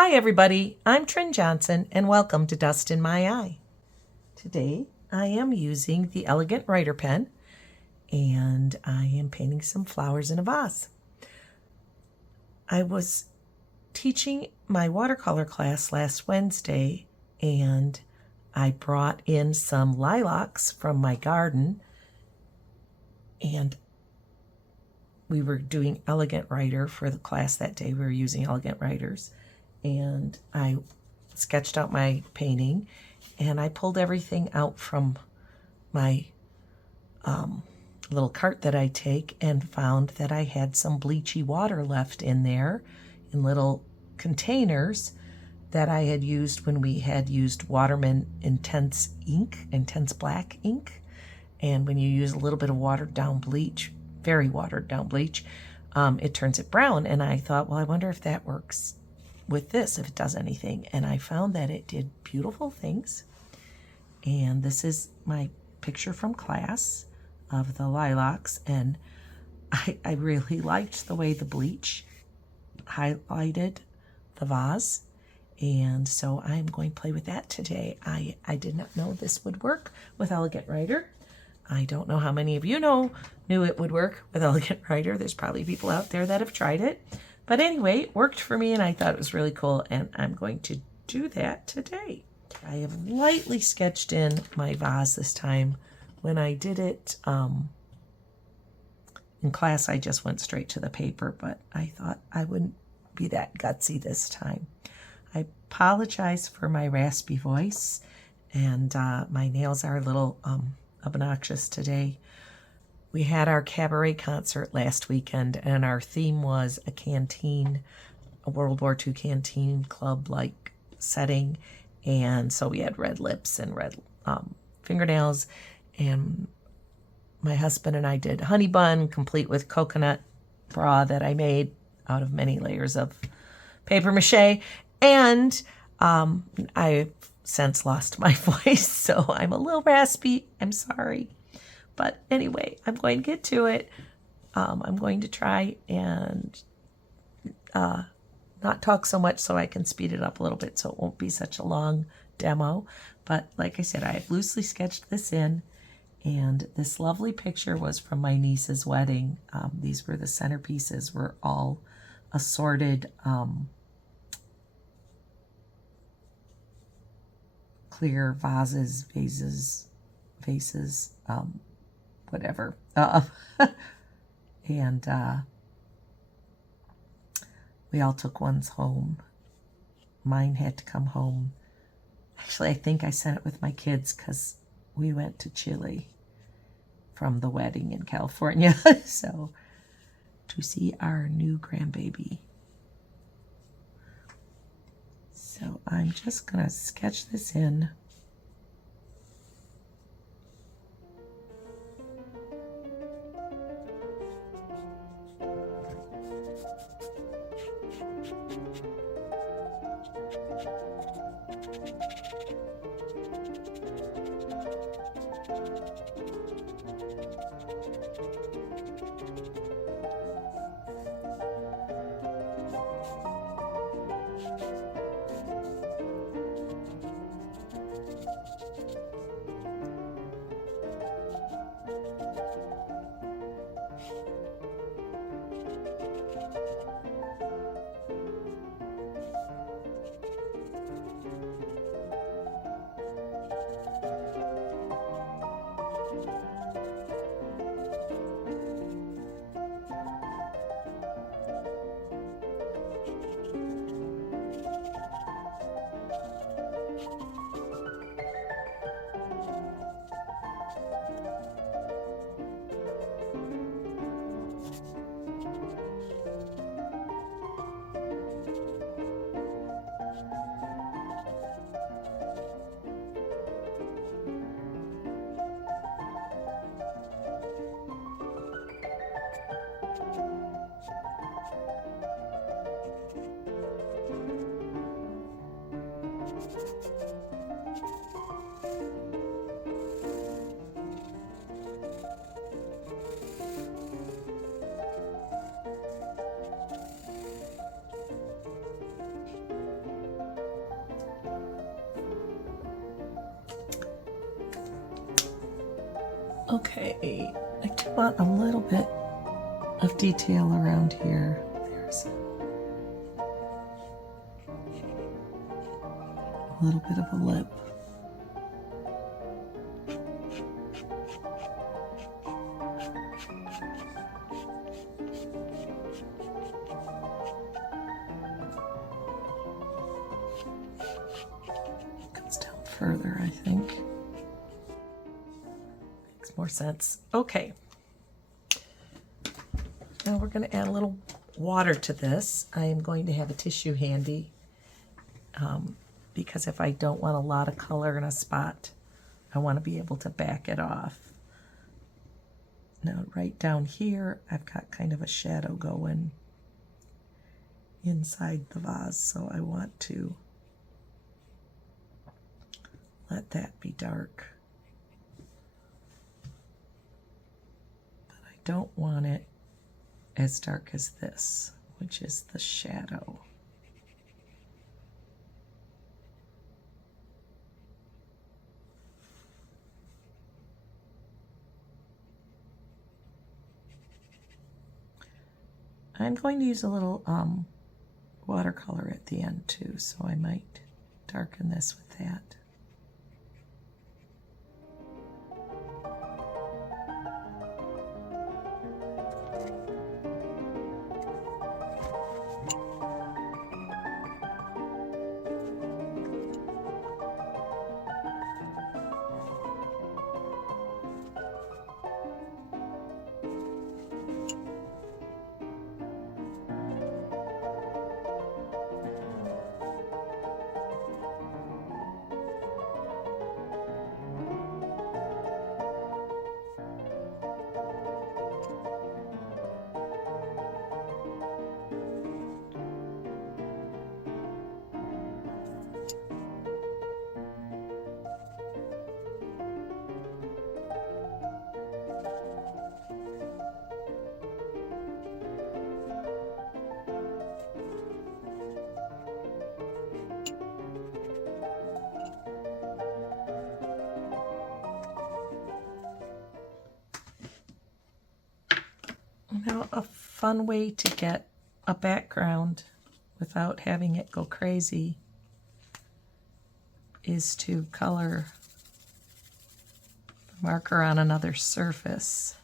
Hi everybody, I'm Trin Johnson and welcome to Dust in My Eye. Today I am using the Elegant Writer pen and I am painting some flowers in a vase. I was teaching my watercolor class last Wednesday and I brought in some lilacs from my garden and we were doing Elegant Writer for the class that day. We were using Elegant Writers. And I sketched out my painting and I pulled everything out from my little cart that I take and found that I had some bleachy water left in there in little containers that I had used when we had used Waterman Intense ink, Intense Black ink. And when you use a little bit of watered down bleach, very watered down bleach, it turns it brown. And I thought, well, I wonder if that works with this, if it does anything. And I found that it did beautiful things. And this is my picture from class of the lilacs, and I really liked the way the bleach highlighted the vase, and so I'm going to play with that today. I did not know this would work with Elegant Writer. I don't know how many of you knew it would work with Elegant Writer. There's probably people out there that have tried it. But anyway, it worked for me and I thought it was really cool, and I'm going to do that today. I have lightly sketched in my vase this time. When I did it in class, I just went straight to the paper, but I thought I wouldn't be that gutsy this time. I apologize for my raspy voice, and my nails are a little obnoxious today. We had our cabaret concert last weekend, and our theme was a canteen, a World War II canteen club-like setting. And so we had red lips and red fingernails. And my husband and I did honey bun, complete with coconut bra that I made out of many layers of paper mache. And I've since lost my voice, so I'm a little raspy. I'm sorry. But anyway, I'm going to get to it. I'm going to try and not talk so much so I can speed it up a little bit so it won't be such a long demo. But like I said, I have loosely sketched this in. And this lovely picture was from my niece's wedding. These were the centerpieces, were all assorted clear vases, whatever. And we all took ones home. Mine had to come home. Actually, I think I sent it with my kids because we went to Chile from the wedding in California. So, to see our new grandbaby. So, I'm just going to sketch this in. Okay, I do want a little bit of detail around here. There's a little bit of a lip. Comes down further, I think. Makes more sense. Okay. Now we're going to add a little water to this. I am going to have a tissue handy because if I don't want a lot of color in a spot, I want to be able to back it off. Now right down here, I've got kind of a shadow going inside the vase, so I want to let that be dark. But I don't want it as dark as this, which is the shadow. I'm going to use a little watercolor at the end too, so I might darken this with that. Now, a fun way to get a background without having it go crazy is to color the marker on another surface.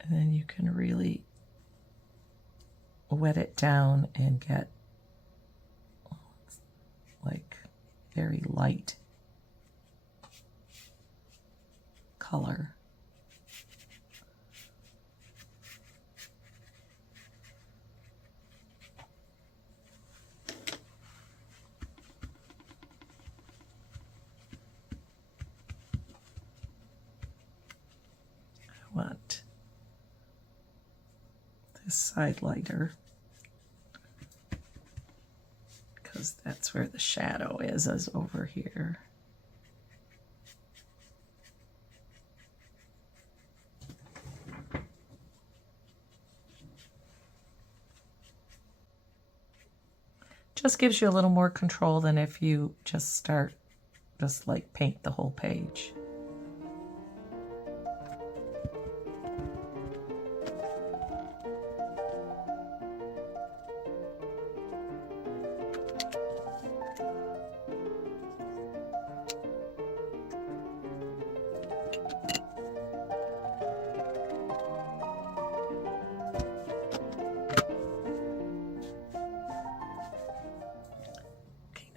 And then you can really wet it down and get like very light color. I want this side lighter because that's where the shadow is over here. Just gives you a little more control than if you just like paint the whole page.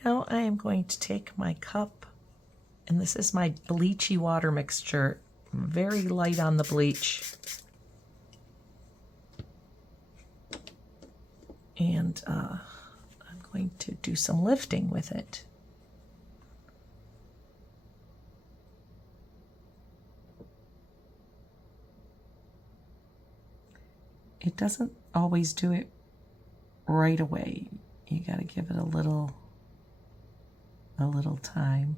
Now I am going to take my cup, and this is my bleachy water mixture, very light on the bleach. And I'm going to do some lifting with it. It doesn't always do it right away. You got to give it a little time.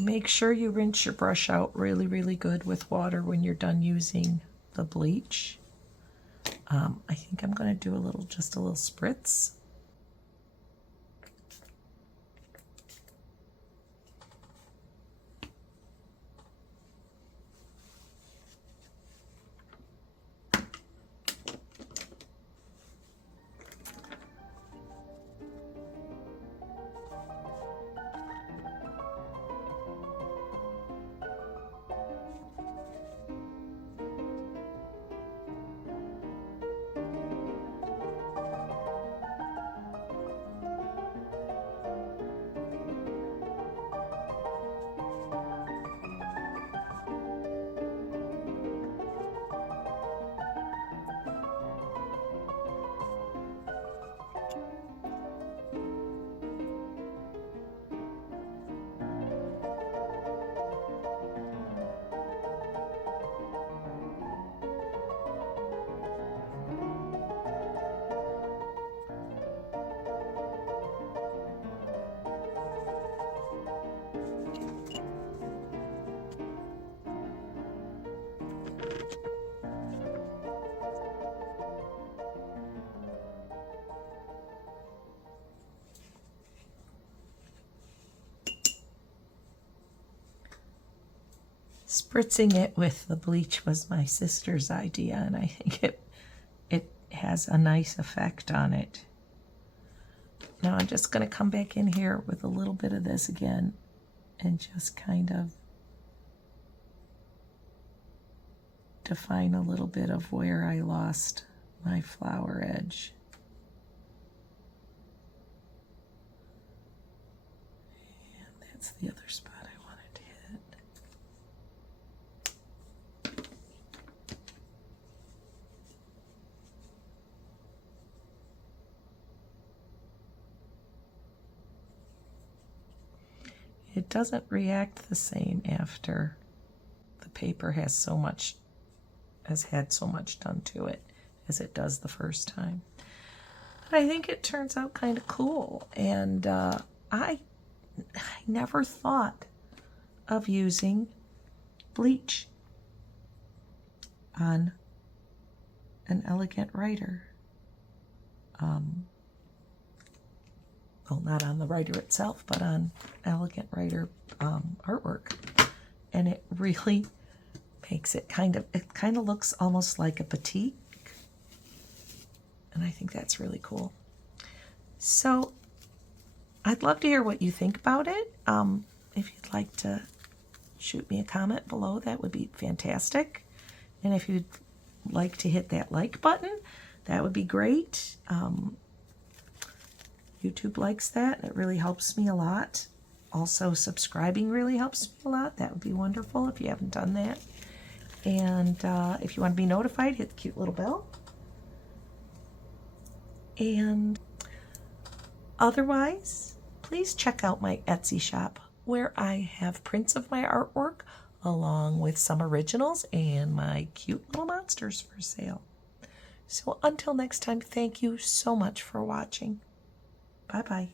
Make sure you rinse your brush out really, really good with water when you're done using the bleach. I think I'm going to do just a little spritz. Spritzing it with the bleach was my sister's idea, and I think it has a nice effect on it. Now I'm just going to come back in here with a little bit of this again and just kind of define a little bit of where I lost my flower edge. And that's the other spot I wanted to hit. It doesn't react the same after the paper has had so much done to it as it does the first time. But I think it turns out kind of cool, and I never thought of using bleach on an elegant writer. Well, not on the writer itself, but on elegant writer artwork. And it really makes it kind of looks almost like a batik. And I think that's really cool. So I'd love to hear what you think about it. If you'd like to shoot me a comment below, that would be fantastic. And if you'd like to hit that like button, that would be great. YouTube likes that. It really helps me a lot. Also, subscribing really helps me a lot. That would be wonderful if you haven't done that. And if you want to be notified, hit the cute little bell. And otherwise, please check out my Etsy shop, where I have prints of my artwork along with some originals and my cute little monsters for sale. So until next time, thank you so much for watching. Bye-bye.